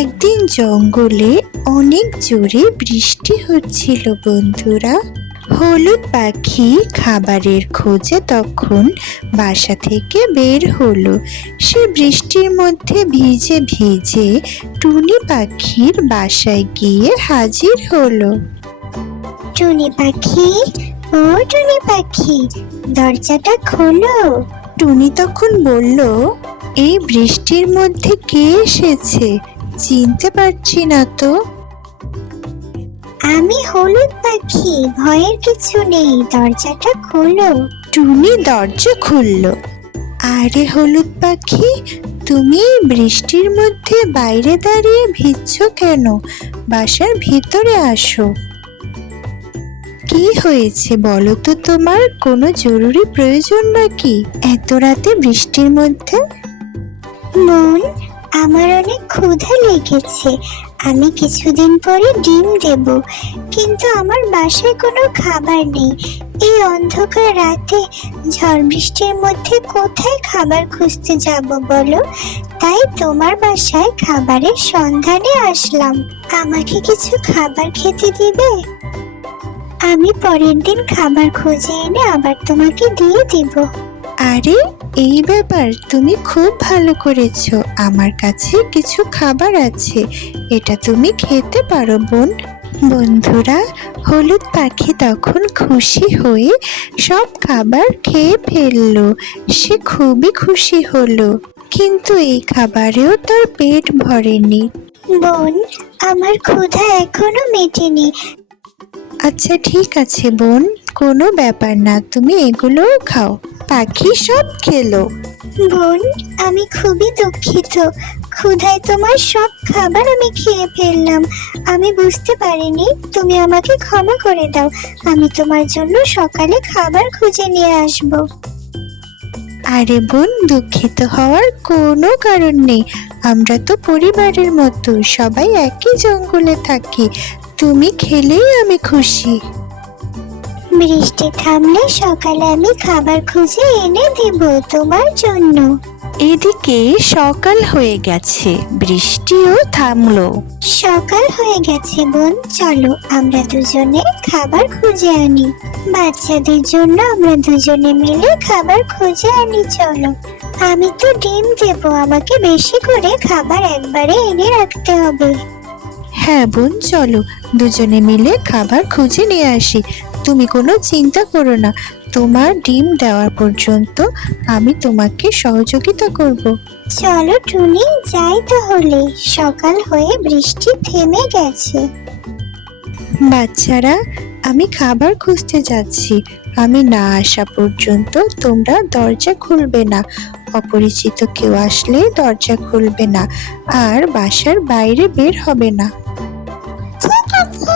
একদিন জঙ্গলে অনেক জোরে বৃষ্টি হচ্ছিল বন্ধুরা। হলুদ পাখি খাবারের খোঁজে তখন বাসা থেকে বের হলো। সে বৃষ্টির মধ্যে ভিজে ভিজে টুনি পাখির বাসায় গিয়ে হাজির হলো। টুনি পাখি, ও টুনি পাখি, দরজাটা খোলো। টুনি তখন বলল, এই বৃষ্টির মধ্যে কে এসেছে? চিনতে পারছি না তো। আমি হলুদ পাখি, ভয়ের কিছু নেই, দরজাটা খোলো। টুনি দরজা খুলল। আরে হলুদ পাখি, তুমি বৃষ্টির মধ্যে বাইরে দাঁড়িয়ে ভিজছো কেন? বাসার ভিতরে আসো। কি হয়েছে বলো তো, তোমার কোনো জরুরি প্রয়োজন নাকি এত রাতে বৃষ্টির মধ্যে? বোন, আমার অনেক ক্ষুধা লেগেছে। আমি কিছুদিন পরে ডিম দেব, কিন্তু আমার বাসায় কোনো খাবার নেই। এই অন্ধকার রাতে ঝড় বৃষ্টির মধ্যে কোথায় খাবার খুঁজতে যাব বলো? তাই তোমার বাসায় খাবারের সন্ধানে আসলাম। আমাকে কিছু খাবার খেতে দিবে? আমি পরের দিন খাবার খুঁজে এনে আবার তোমাকে দিয়ে দিব। আরে এই ব্যাপার, তুমি খুব ভালো করেছো। আমার কাছে কিছু খাবার আছে, এটা তুমি খেতে পারো বোন। বন্ধুরা, হলুদ পাখি তখন খুশি হয়ে সব খাবার খেয়ে ফেললো। সে খুবই খুশি হলো, কিন্তু এই খাবারেও তার পেট ভরেনি। বোন, আমার ক্ষুধা এখনো মেটেনি। আচ্ছা ঠিক আছে বোন, কোনো ব্যাপার না, তুমি এগুলোও খাও। পাখি সব খেলো। বোন, আমি খুবই দুঃখিত। ক্ষুধায় তোমার সব খাবার আমি খেয়ে ফেললাম। আমি বুঝতে পারিনি, তুমি আমাকে ক্ষমা করে দাও। আমি তোমার জন্য সকালে খাবার খুঁজে নিয়ে আসব। আরে বোন, দুঃখিত হওয়ার কোনো কারণ নেই। আমরা তো পরিবারের মতো, সবাই একই জঙ্গলে থাকি। তুমি খেলেই আমি খুশি। বৃষ্টি থামলে সকালে আমি খাবার খুঁজে এনে দেব তোমার জন্য। এদিকে সকাল হয়ে গেছে, বৃষ্টিও থামলো। সকাল হয়ে গেছে বোন, চলো আমরা দুজনে খাবার খুঁজে আনি। বাচ্চাদের জন্য আমরা দুজনে মিলে খাবার খুঁজে আনি, চলো। আমি তো ডিম দেব, আমাকে বেশি করে খাবার একবারে এনে রাখতে হবে। হ্যাঁ বোন, চলো দুজনে মিলে খাবার খুঁজে নিয়ে আসি। তুমি কোনো চিন্তা করো না, তোমার ডিম দেওয়ার পর্যন্ত আমি তোমাকে সহযোগিতা করব। চলো টুনি, যাই তাহলে। সকাল হয়ে বৃষ্টি থেমে গেছে। বাচ্চারা, আমি খাবার খুঁজতে যাচ্ছি। আমি না আসা পর্যন্ত তোমরা দরজা খুলবে না। অপরিচিত কেউ আসলে দরজা খুলবে না, আর বাসার বাইরে বের হবে না। ঠিক আছে।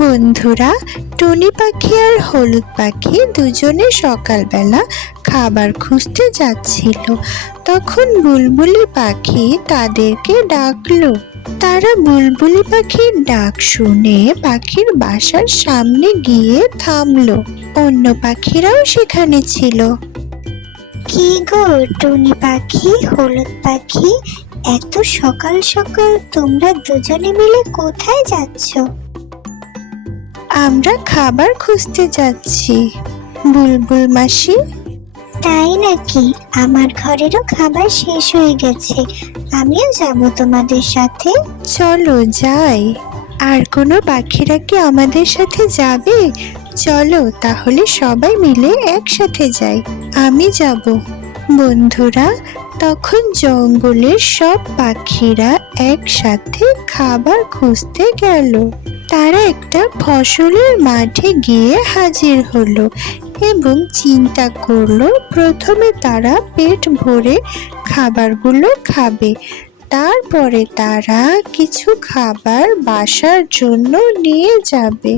বন্ধুরা, টুনি পাখি আর হলুদ পাখি দুজনে সকালবেলা খাবার খুঁজতে যাচ্ছিল। তখন বুলবুলি পাখি তাদেরকে ডাকলো। তারা বুলবুলি পাখির ডাক শুনে পাখির বাসার সামনে গিয়ে থামলো। অন্য পাখিরাও সেখানে ছিল। কি গো টুনি পাখি, হলুদ পাখি, এত সকাল সকাল তোমরা দুজনে মিলে কোথায় যাচ্ছ? আমরা খাবার খুঁজতে যাচ্ছি বুলবুল মাসি। তাই নাকি? আমার ঘরেরও খাবার শেষ হয়ে গেছে, আমিও যাব তোমাদের সাথে। চলো যাই। আর কোনো পাখিরা কি আমাদের সাথে যাবে? চলো তাহলে সবাই মিলে একসাথে যাই। আমি যাব। বন্ধুরা, তখন জঙ্গলের সব পাখিরা একসাথে খাবার খুঁজতে গেল। তারা একটা ফসলের মাঠে গিয়ে হাজির হলো এবং চিন্তা করলো প্রথমে তারা পেট ভরে খাবারগুলো খাবে, তারপরে তারা কিছু খাবার বাসার জন্য নিয়ে যাবে।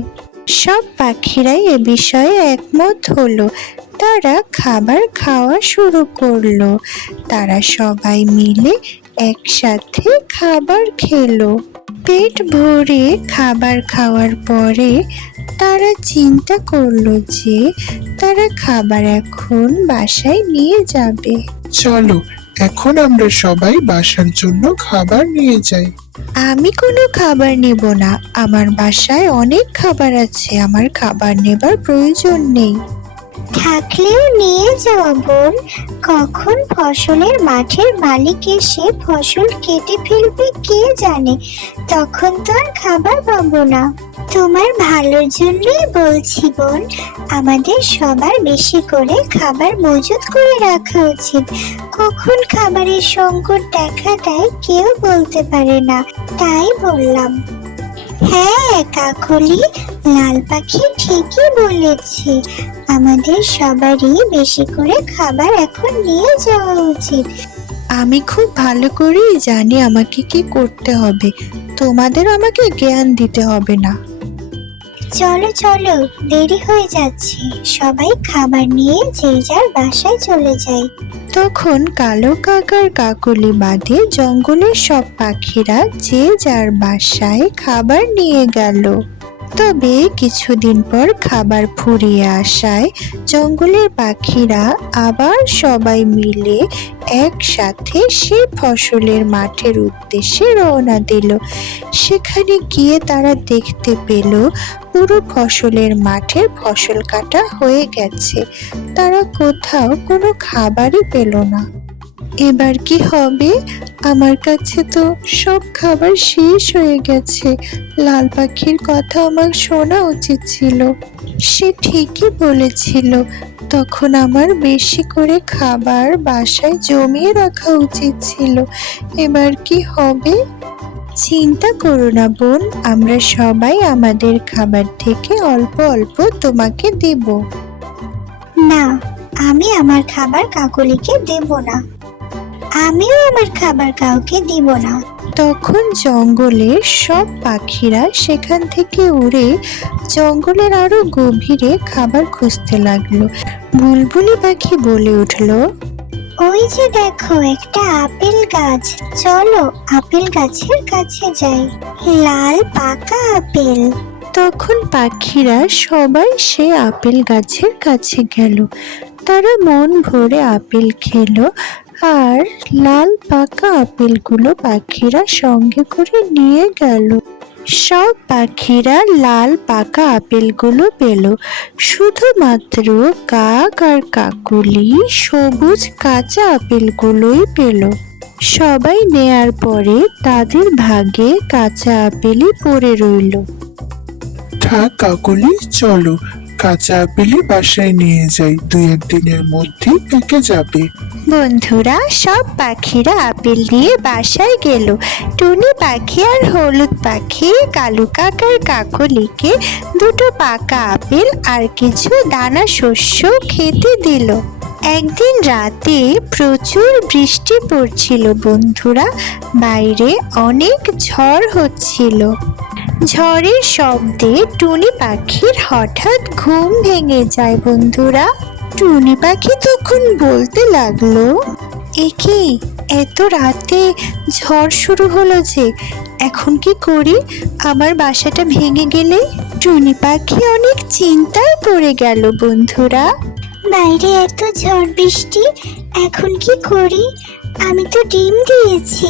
সব পাখিরাই এ বিষয়ে একমত হলো। তারা খাবার খাওয়া শুরু করলো। তারা সবাই মিলে একসাথে খাবার খেলো। পেট ভরে খাবার খাওয়ার পরে তারা চিন্তা করলো যে তারা খাবার এখন বাসায় নিয়ে যাবে। চলো এখন আমরা সবাই বাসার জন্য খাবার নিয়ে যাই। আমি কোনো খাবার নেব না, আমার বাসায় অনেক খাবার আছে, আমার খাবার নেবার প্রয়োজন নেই। থাকলেও নিয়ে যাও বোন, কখন ফসলের মাঠের মালিক এসে ফসল কেটে ফেলবে কে জানে, তখন তো আর খাবার পাবো না। তোমার ভালোর জন্যই বলছি বোন, আমাদের সবার বেশি করে খাবার মজুত করে রাখা উচিত। কখন খাবারের সংকট দেখা দেয় কেউ বলতে পারে না, তাই বললাম। হ্যাঁ কাকলি, লাল পাখি ঠিকই বলেছে, আমাদের সবারই বেশি করে খাবার এখন নিয়ে যাওয়া উচিত। আমি খুব ভালো করেই জানি আমাকে কি করতে হবে, তোমাদের আমাকে জ্ঞান দিতে হবে না। চলো চলো, দেরি হয়ে যাচ্ছে, সবাই খাবার নিয়ে যে যার বাসায় চলে যায়। তখন কালো কাকার কাকলি বাদে জঙ্গলের সব পাখিরা যে যার বাসায় খাবার নিয়ে গেল। তবে কিছুদিন পর খাবার ফুরিয়ে আসায় জঙ্গলের পাখিরা আবার সবাই মিলে একসাথে সে ফসলের মাঠের উদ্দেশ্যে রওনা দিল। সেখানে গিয়ে তারা দেখতে পেল পুরো ফসলের মাঠের ফসল কাটা হয়ে গেছে, তারা কোথাও কোনো খাবারই পেল না। এবার কি হবে? আমার কাছে তো সব খাবার শেষ হয়ে গেছে। লাল পাখির কথা আমার শোনা উচিত ছিল, সে ঠিকই বলেছিল। তখন আমার বেশি করে খাবার বাসায় জমিয়ে রাখা উচিত ছিল। এবার কি হবে? চিন্তা করো না বোন, আমরা সবাই আমাদের খাবার থেকে অল্প অল্প তোমাকে দেব। না, আমি আমার খাবার কাকলিকে দেব না, আমিও আমার খাবার কাউকে দিব না। তখন জঙ্গলের সব পাখিরা সেখান থেকে উড়ে জঙ্গলের আরো গভীরে খাবার খুঁজতে লাগলো। বুলবুলি পাখি বলে উঠল, ওই যে দেখো একটা আপেল গাছ, চলো আপেল গাছের কাছে যাই, লাল পাকা আপেল। তখন পাখিরা সবাই সে আপেল গাছের কাছে গেল। তারা মন ভরে আপেল খেলো আর লাল পাকা আপেলগুলো পাখিরা সঙ্গে করে নিয়ে গেল। সব পাখিরা লাল পাকা আপেলগুলো পেল, শুধুমাত্র কাক আর কাকলি সবুজ কাঁচা আপেলগুলোই পেল। সবাই নেয়ার পরে তাদের ভাগে কাঁচা আপেলই পড়ে রইল। থাক কাকলি, চলো কাঁচা আপেলই বাসায় নিয়ে যাই, 2-1 দিনের মধ্যেই পেকে যাবে। বন্ধুরা, সব পাখিরা আপেল নিয়ে বাসায় গেল। টুনি পাখি আর হলুদ পাখি কালু কাকার কাকলিকে 2টো পাকা আপেল আর কিছু দানা শস্য খেতে দিল। একদিন রাতে প্রচুর বৃষ্টি পড়ছিল বন্ধুরা, বাইরে অনেক ঝড় হচ্ছিল। ঝড়ের শব্দে টুনি পাখির হঠাৎ ঘুম ভেঙে যায় বন্ধুরা। টুনি পাখি তখন বলতে লাগলো, একি এত রাতে ঝড় শুরু হলো যে, এখন কি করি? আমার বাসাটা ভেঙে গেলে? টুনি পাখি অনেক চিন্তায় পড়ে গেল বন্ধুরা। বাইরে এত ঝড় বৃষ্টি, এখন কি করি? আমি তো ডিম দিয়েছি,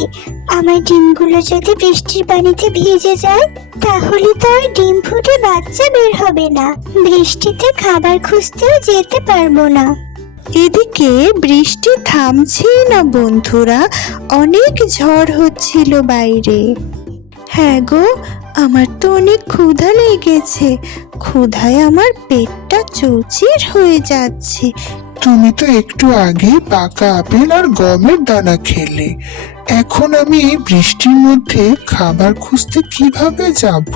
আমার ডিমগুলো যদি বৃষ্টির পানিতে ভিজে যায় তাহলে তো আর ডিম ফুটে বাচ্চা বের হবে না, বৃষ্টিতে খাবার খুঁজতেও যেতে পারবো না। এদিকে বৃষ্টি থামছেই না বন্ধুরা, অনেক ঝড় হচ্ছিল বাইরে। হ্যাঁ গো, আমার তো অনেক ক্ষুধা লেগেছে, ক্ষুধায় আমার পেটটা চৌচির হয়ে যাচ্ছে। তুমি তো একটু আগে পাকা আপেল আর গমের দানা খেলে, এখন আমি এই বৃষ্টির মধ্যে খাবার খুঁজতে কিভাবে যাব?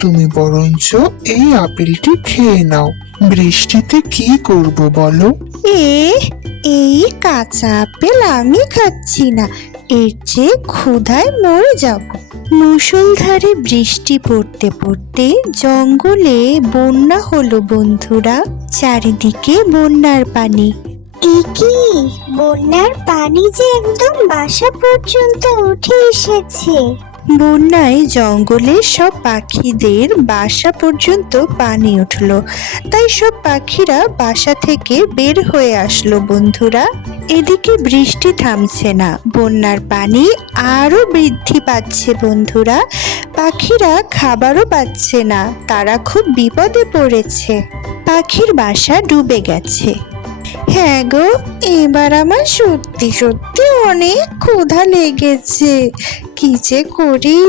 তুমি বরঞ্চ এই আপেলটি খেয়ে নাও, বৃষ্টিতে কি করব বলো? এই কাঁচা আপেল আমি খাচ্ছি না, এর চেয়ে ক্ষুধায় মরে যাব। মুষলধারে বৃষ্টি পড়তে পড়তে জঙ্গলে বন্যা হলো বন্ধুরা, চারিদিকে বন্যার পানি। কি বন্যার পানি যে একদম বাসা পর্যন্ত উঠে এসেছে। বন্যায় জঙ্গলের সব পাখিদের বাসা পর্যন্ত পানি উঠলো, তাই সব পাখিরা বাসা থেকে বের হয়ে আসলো বন্ধুরা। এদিকে বৃষ্টি থামছে না, বন্যার পানি আরো বৃদ্ধি পাচ্ছে বন্ধুরা। পাখিরা খাবারও পাচ্ছে না, তারা খুব বিপদে পড়েছে। পাখির বাসা ডুবে গেছে। হ্যাঁ গো, এবার আমার সত্যি সত্যি অনেক ক্ষুধা লেগেছে, কি যে করি।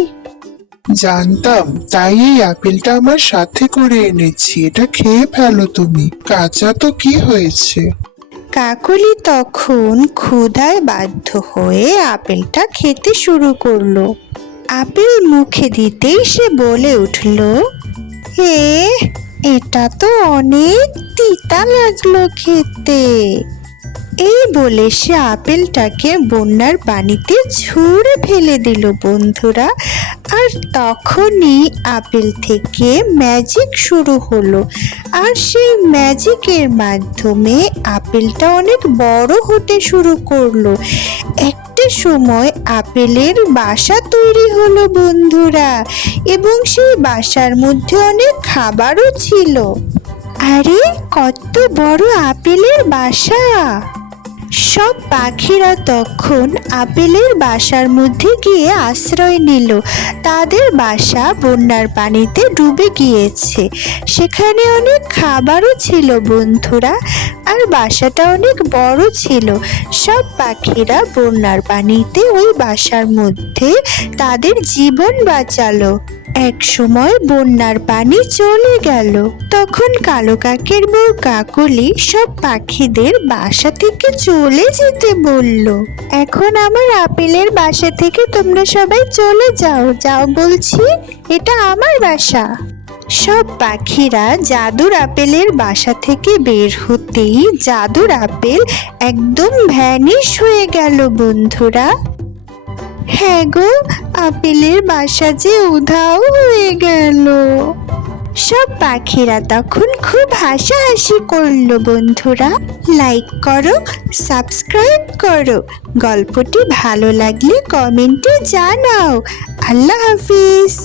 জানতাম, তাই এই আপেলটা আমার সাথে করে এনেছি, এটা খেয়ে ফেলো তুমি, কাঁচা তো কি হয়েছে। কাকলি তখন ক্ষুধায় বাধ্য হয়ে আপেলটা খেতে শুরু করলো। আপেল মুখে দিতেই সে বলে উঠল, হে, এটা তো অনেক তিতা লাগলো খেতে। এই বলে সে আপেলটাকে বন্যার পানিতে ছুঁড়ে ফেলে দিল বন্ধুরা। আর তখনই আপেল থেকে ম্যাজিক শুরু হলো, আর সেই ম্যাজিকের মাধ্যমে আপেলটা অনেক বড় হতে শুরু করলো। একটা সময় আপেলের বাসা তৈরি হলো বন্ধুরা, এবং সেই বাসার মধ্যে অনেক খাবারও ছিল। আরে, কত বড় আপেলের বাসা! সব পাখিরা তখন আপেলের বাসার মধ্যে গিয়ে আশ্রয় নিল। তাদের বাসা বন্যার পানিতে ডুবে গিয়েছে, সেখানে অনেক খাবারও ছিল বন্ধুরা, আর বাসাটা অনেক বড় ছিল। সব পাখিরা বন্যার পানিতে ওই বাসার মধ্যে তাদের জীবন বাঁচালো। এক সময় বন্যার পানি চলে গেল, তখন কালো কাকের বউ কাকলি সব পাখিদের বাসা থেকে চলে যেতে বলল। এখন আমার আপেলের বাসা থেকে তোমরা সবাই চলে যাও, যাও বলছি, এটা আমার বাসা। সব পাখিরা জাদুর আপেলের বাসা থেকে বের হতেই জাদুর আপেল একদম ভ্যানিশ হয়ে গেল বন্ধুরা। হ্যাঁ গো, আপেলের বাসা যে উধাও হয়ে গেল। সব পাখিরা তখন খুব হাসাহাসি করলো বন্ধুরা। লাইক করো, সাবস্ক্রাইব করো, গল্পটি ভালো লাগলে কমেন্টে জানাও। আল্লাহ হাফিজ।